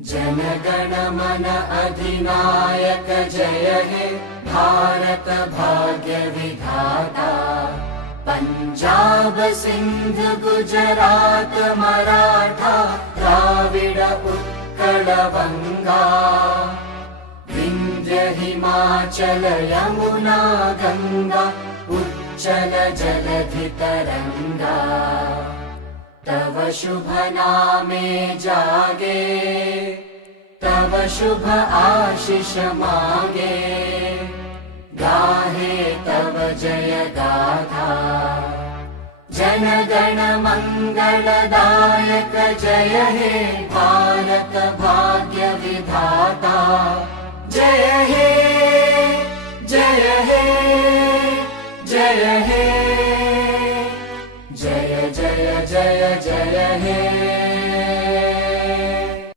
जनगण मन अधिनायक जय हे भारत भाग्य विधाता। पंजाब सिंध गुजरात मराठा द्राविड उत्कल बंगा। विंध्य हिमाचल यमुना गंगा उच्चल जलधि तरंगा। तव शुभ नामे जागे तव शुभ आशीष मागे। गाहे तव जय गाथा जनगण मंगलदायक जय हे भारत